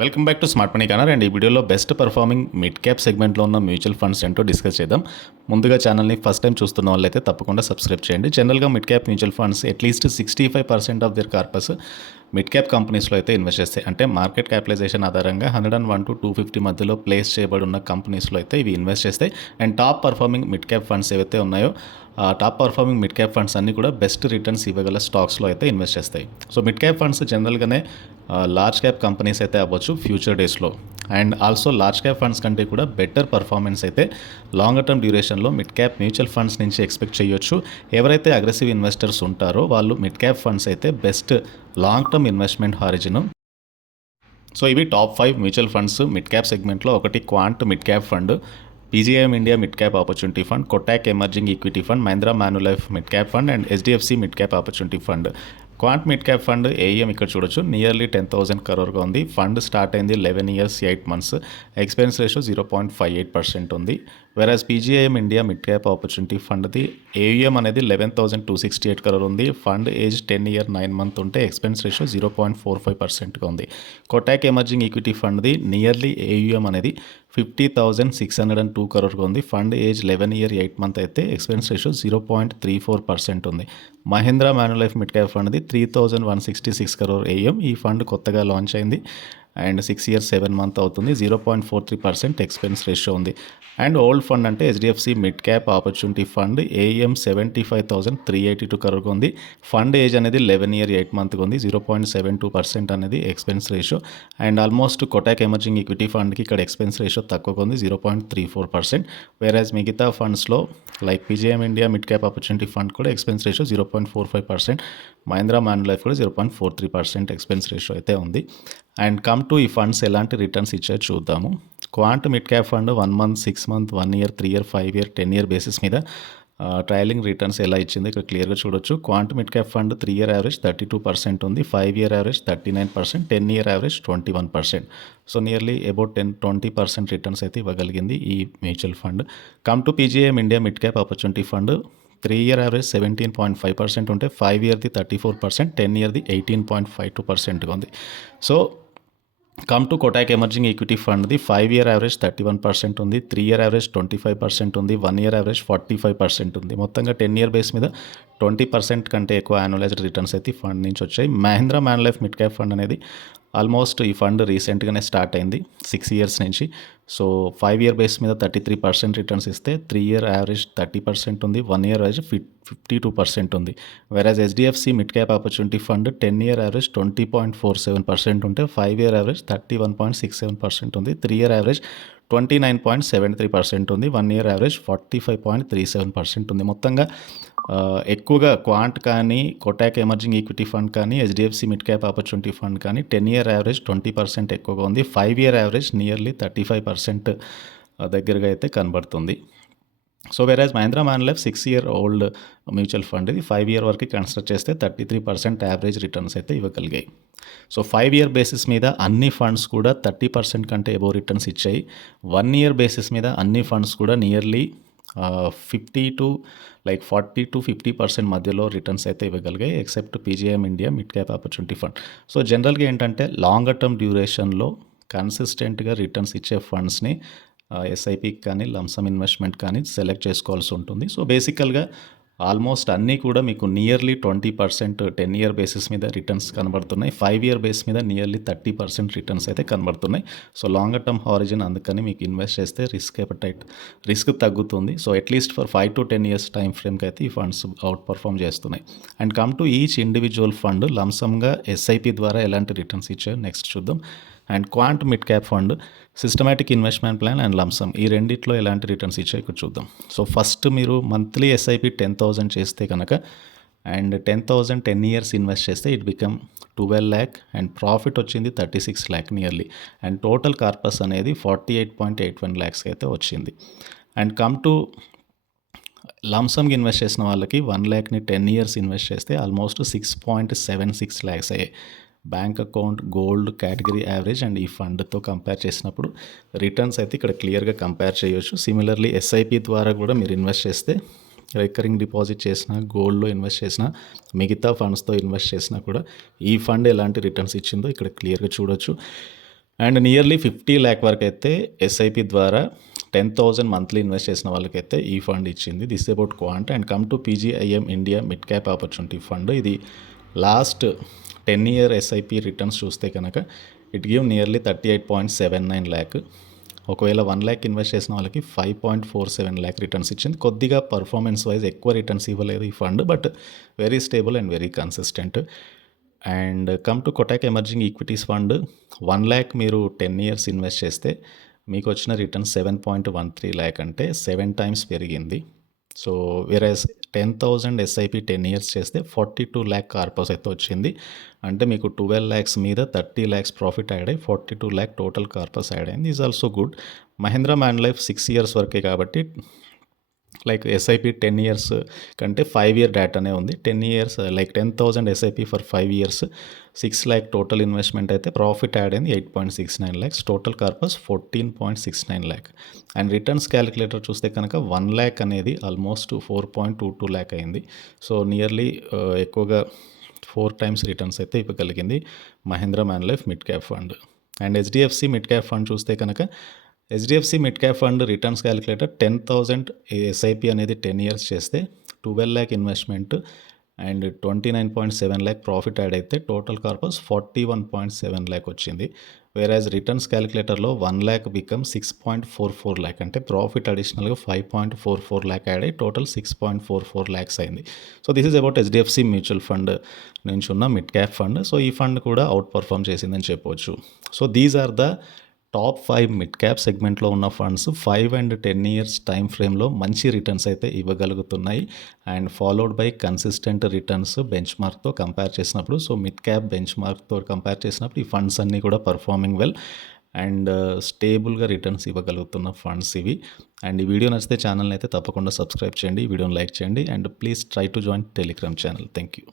Welcome back to smart money కనర్ and ఈ వీడియోలో best performing mid cap సెగ్మెంట్లో ఉన్న మ్యూచువల్ ఫండ్స్ ఏంటో డిస్కస్ చేద్దాం. ముందుగా ఛానల్ని ఫస్ట్ టైం చూస్తున్న వాళ్ళైతే తప్పకుండా సబ్స్క్రైబ్ చేయండి. జనరల్గా mid cap mutual funds at least 65% of their corpus mid cap కంపెనీస్లో అయితే ఇన్వెస్ట్ చేస్తాయి. అంటే మార్కెట్ క్యాపిటలైజేషన్ ఆధారంగా 101 to 250 మధ్యలో ప్లేస్ చేయబడి ఉన్న కంపెనీస్లో అయితే ఇవి ఇన్వెస్ట్ చేస్తాయి. And top performing mid cap funds ఏవైతే ఉన్నాయో ఆ top performing mid cap funds అన్నీ కూడా బెస్ట్ రిటర్న్స్ ఇవ్వగల స్టాక్స్లో అయితే ఇన్వెస్ట్ చేస్తాయి. సో మిడ్ క్యాప్ ఫండ్స్ జనరల్గానే లార్జ్ క్యాప్ కంపెనీస్ అయితే అవ్వచ్చు ఫ్యూచర్ డేస్లో. And also large cap funds కంటే కూడా బెటర్ పర్ఫార్మెన్స్ అయితే లాంగర్ టర్మ్ డ్యూరేషన్లో మిడ్ క్యాప్ మ్యూచువల్ ఫండ్స్ నుంచి ఎక్స్పెక్ట్ చేయొచ్చు. ఎవరైతే అగ్రెసివ్ ఇన్వెస్టర్స్ ఉంటారో వాళ్ళు మిడ్ క్యాప్ ఫండ్స్ అయితే best long term investment horizon. So ఇవి top 5 mutual funds mid cap సెగ్మెంట్లో. ఒకటి quant mid cap fund, PGIM India mid cap opportunity fund, Kotak emerging equity fund, Mahindra Manulife mid cap fund and HDFC mid cap opportunity fund. Quant mid cap fund AM ఇక్కడ చూడొచ్చు, nearly 10,000 crore ఉంది. Fund start అయింది 11 years 8 months. Expense ratio 0.58% ఉంది. Average PGIM India mid cap opportunity ఫండ్ది AUM అనేది 11,268 crore ఉంది. Fund age 10 year 9 month ఉంటే expense ratio 0.45%గా ఉంది. కొటాక్ ఎమర్జింగ్ ఈక్విటీ ఫండ్ది నియర్లీ ఏయుఎం అనేది 50,602 crore ఉంది. ఫండ్ ఏజ్ 11 year 8 month అయితే ఎక్స్పెన్స్ రేషియో 0.34% ఉంది. మహీంద్రా మాన్యులైఫ్ మిడ్ క్యాప్ ఫండ్ది 3,166 crore ఏఎం. ఈ ఫండ్ కొత్తగా లాంచ్ అయింది అండ్ 6 years 7 month అవుతుంది. 0.43% ఎక్స్పెన్స్ రేషియో ఉంది. అండ్ ఓల్డ్ ఫండ్ అంటే HDFC mid cap opportunity fund AUM 75,382 crore ఉంది. ఫండ్ ఏజ్ అనేది 11 year 8 month ఉంది. 0.72% అనేది expense ratio. And almost Kotak emerging equity ఫండ్కి ఇక్కడ ఎక్స్పెన్స్ రేషియో తక్కువగా ఉంది, 0.34%. వేరేజ్ మిగతా ఫండ్స్లో like PGIM India mid cap opportunity fund కూడా ఎక్స్పెన్స్ రేషియో 0.45%, మహీంద్రా మాన్యులైఫ్ కూడా 0.43% ఎక్స్పెన్స్ రేషియో అయితే ఉంది. అండ్ కమ్ టు ఈ ఫండ్స్ ఎలాంటి రిటర్న్స్ ఇచ్చాయో చూద్దాము. Quant mid cap fund 1 month, 6 month, 1 year, 3 year, 5 year, 10 year basis మీద ట్రయలింగ్ రిటర్న్స్ ఎలా ఇచ్చింది ఇక్కడ క్లియర్గా చూడొచ్చు. Quant mid cap fund 3 year average 32% ఉంది, 5 year average 39%, 10 year average 21%. So nearly about 20% returns అయితే ఇవ్వగలిగింది ఈ mutual fund. Come to PGIM India mid cap opportunity fund 3 year average 17.5% ఉంటే 5 yearది 34%, 10 yearది 18.52%గా ఉంది. So come to Kotak emerging equity ఫండ్ది 5 year యావరేజ్ 31% ఉంది, 3 year యావరేజ్ 25% ఉంది, 1 year యావరేజ్ 45% ఉంది. మొత్తంగా 10 year బేస్ మీద 20% కంటే ఎక్కువ యాన్యువలైజ్డ్ రిటర్న్స్ అయితే ఈ ఫండ్ నుంచి వచ్చాయి. Mahindra Manulife mid cap fund అనేది ఆల్మోస్ట్ ఈ ఫండ్ రీసెంట్గానే స్టార్ట్ అయింది 6 years నుంచి. సో 5 year బేస్ మీద 33% రిటర్న్స్ ఇస్తే 3 year యావరేజ్ 30% ఉంది, 1 year యావరేజ్ 52% ఉంది. వెరాజ్ HDFC mid cap opportunity fund 10 year average 20.47% ఉంటే 5 year యావరేజ్ 31.67% ఉంది, 3 year యావరేజ్ 29.73% ఉంది, 1 year యావరేజ్ 45.37% ఉంది. మొత్తంగా ఎక్కువగా క్వాంట్ కానీ, కొటాక్ ఎమర్జింగ్ ఈక్విటీ ఫండ్ కానీ, HDFC mid cap opportunity fund కానీ 10 year యావరేజ్ 20% ఎక్కువగా ఉంది, 5 year యావరేజ్ నియర్లీ 35% దగ్గరగా అయితే కనబడుతుంది. So average Mahindra Manulife 6 year old mutual fund ఇది 5 year వరకు కన్సిడర్ చేస్తే 33% యావరేజ్ రిటర్న్స్ అయితే ఇవ్వగలిగాయి. సో 5 year బేసిస్ మీద అన్ని ఫండ్స్ కూడా 30% కంటే ఎబో రిటర్న్స్ ఇచ్చాయి. 1 year బేసిస్ మీద అన్ని ఫండ్స్ కూడా నియర్లీ 40 to 50% మధ్యలో రిటర్న్స్ అయితే ఇవ్వగలిగాయి except PGIM India mid cap opportunity fund. So జనరల్గా ఏంటంటే లాంగర్ టర్మ్ డ్యూరేషన్లో కన్సిస్టెంట్గా రిటర్న్స్ ఇచ్చే ఫండ్స్ని ఎస్ఐపికి కానీ లంసమ్ ఇన్వెస్ట్మెంట్ కానీ సెలెక్ట్ చేసుకోవాల్సి ఉంటుంది. సో బేసికల్గా ఆల్మోస్ట్ అన్నీ కూడా మీకు నియర్లీ 20% 10 year బేసిస్ మీద రిటర్న్స్ కనబడుతున్నాయి, 5 year బేస్ మీద నియర్లీ 30% రిటర్న్స్ అయితే కనబడుతున్నాయి. సో లాంగర్ టర్మ్ హారిజన్ అందుకని మీకు ఇన్వెస్ట్ చేస్తే రిస్క్ తగ్గుతుంది. So at least for 5 to 10 years time ఫ్రేమ్కి అయితే ఈ ఫండ్స్ అవుట్ పర్ఫామ్ చేస్తున్నాయి. And come to each individual fund లంసమ్గా ఎస్ఐపి ద్వారా ఎలాంటి రిటర్న్స్ ఇచ్చాయో నెక్స్ట్ చూద్దాం. And Quant mid cap fund systematic investment plan and lump sum ఈ రెండిట్లో ఎలాంటి రిటర్న్స్ ఇచ్చాయో ఇక్కడ చూద్దాం. సో ఫస్ట్ మీరు మంత్లీ ఎస్ఐపి 10,000 చేస్తే కనుక అండ్ 10,000 10 years ఇన్వెస్ట్ చేస్తే it become 12 lakh and profit వచ్చింది 36 lakh nearly. And total corpus అనేది 48.81 lakhs అయితే వచ్చింది. అండ్ కమ్ టు లంసమ్కి ఇన్వెస్ట్ చేసిన వాళ్ళకి 1 lakhని 10 years ఇన్వెస్ట్ చేస్తే ఆల్మోస్ట్ 6.76 lakhs అయ్యాయి. Bank account, gold, category average and ఈ ఫండ్తో కంపేర్ చేసినప్పుడు రిటర్న్స్ అయితే ఇక్కడ క్లియర్గా కంపేర్ చేయొచ్చు. సిమిలర్లీ ఎస్ఐపి ద్వారా కూడా మీరు ఇన్వెస్ట్ చేస్తే రికరింగ్ డిపాజిట్ చేసినా, గోల్డ్లో ఇన్వెస్ట్ చేసినా, మిగతా ఫండ్స్తో ఇన్వెస్ట్ చేసినా కూడా ఈ ఫండ్ ఎలాంటి రిటర్న్స్ ఇచ్చిందో ఇక్కడ క్లియర్గా చూడొచ్చు. అండ్ నియర్లీ 50,00,000 వరకైతే ఎస్ఐపి ద్వారా 10,000 మంత్లీ ఇన్వెస్ట్ చేసిన వాళ్ళకైతే ఈ ఫండ్ ఇచ్చింది. This about quant. And come to PGIM India mid cap opportunity fund. ఇది లాస్ట్ 10 ఇయర్ ఎస్ఐపి రిటర్న్స్ చూస్తే కనుక ఇట్ గివ్ నియర్లీ 38.79 ల్యాక్. ఒకవేళ 1 ల్యాక్ ఇన్వెస్ట్ చేసిన వాళ్ళకి 5.47 ల్యాక్ రిటర్న్స్ ఇచ్చింది. కొద్దిగా పర్ఫార్మెన్స్ వైజ్ ఎక్కువ రిటర్న్స్ ఇవ్వలేదు ఈ fund, but very stable and very consistent. And come to Kotak emerging equities fund. 1 lakh మీరు 10 ఇయర్స్ ఇన్వెస్ట్ చేస్తే మీకు వచ్చిన రిటర్న్ 7.13 ల్యాక్, అంటే 7 టైమ్స్ పెరిగింది. సో వేరేస్ 10,000 ఎస్ఐపి 10 ఇయర్స్ చేస్తే 42 ల్యాక్ కార్పస్ అయితే వచ్చింది. అంటే మీకు 12 ల్యాక్స్ మీద 30 ల్యాక్స్ ప్రాఫిట్ యాడ్ అయ్యి 42 ల్యాక్ టోటల్ కార్పస్ యాడ్ అయింది. Is also good. Mahindra man life 6 years వరకే కాబట్టి లైక్ ఎస్ఐపి 10 ఇయర్స్ కంటే 5 ఇయర్ డేటానే ఉంది. 10 years like 10,000 SIP for 5 years 6 lakh total investment అయితే ప్రాఫిట్ యాడ్ అయింది 8.69 lakhs. Total corpus 14.69 lakh. And returns calculator చూస్తే కనుక 1 ల్యాక్ అనేది ఆల్మోస్ట్ 4.22 ల్యాక్ అయింది. సో నియర్లీ ఎక్కువగా 4 టైమ్స్ రిటర్న్స్ అయితే ఇవ్వగలిగింది Mahindra Manulife mid cap fund. And HDFC mid cap fund చూస్తే కనుక HDFC mid cap fund returns calculator 10,000 SIP అనేది 10 ఇయర్స్ చేస్తే 12 lakh investment and 29.7 lakh profit add అయితే టోటల్ కార్పస్ 41.7 ల్యాక్ వచ్చింది. వేరాజ్ రిటర్న్స్ క్యాలిక్యులేటర్లో 1 ల్యాక్ బికమ్ 6.44 ల్యాక్, అంటే ప్రాఫిట్ అడిషనల్గా 5.44 ల్యాక్ యాడ్ అయ్యి టోటల్ 6.44 ల్యాక్స్ అయింది. So this is about HDFC mutual fund నుంచి ఉన్న మిడ్ క్యాప్ ఫండ్. సో ఈ ఫండ్ కూడా అవుట్ పర్ఫామ్ చేసిందని చెప్పవచ్చు. So these are the top 5 mid cap సెగ్మెంట్లో ఉన్న ఫండ్స్ 5 అండ్ 10 ఇయర్స్ టైం ఫ్రేమ్లో మంచి రిటర్న్స్ అయితే ఇవ్వగలుగుతున్నాయి. And followed by consistent returns బెంచ్ మార్క్తో కంపేర్ చేసినప్పుడు. సో మిడ్ క్యాప్ బెంచ్ మార్క్తో కంపేర్ చేసినప్పుడు ఈ ఫండ్స్ అన్నీ కూడా పర్ఫార్మింగ్ వెల్ అండ్ స్టేబుల్గా రిటర్న్స్ ఇవ్వగలుగుతున్న ఫండ్స్ ఇవి. అండ్ ఈ వీడియో నచ్చితే ఛానల్ని అయితే తప్పకుండా సబ్స్క్రైబ్ చేయండి, ఈ వీడియోని లైక్ చేయండి, and please try to join Telegram channel. Thank you.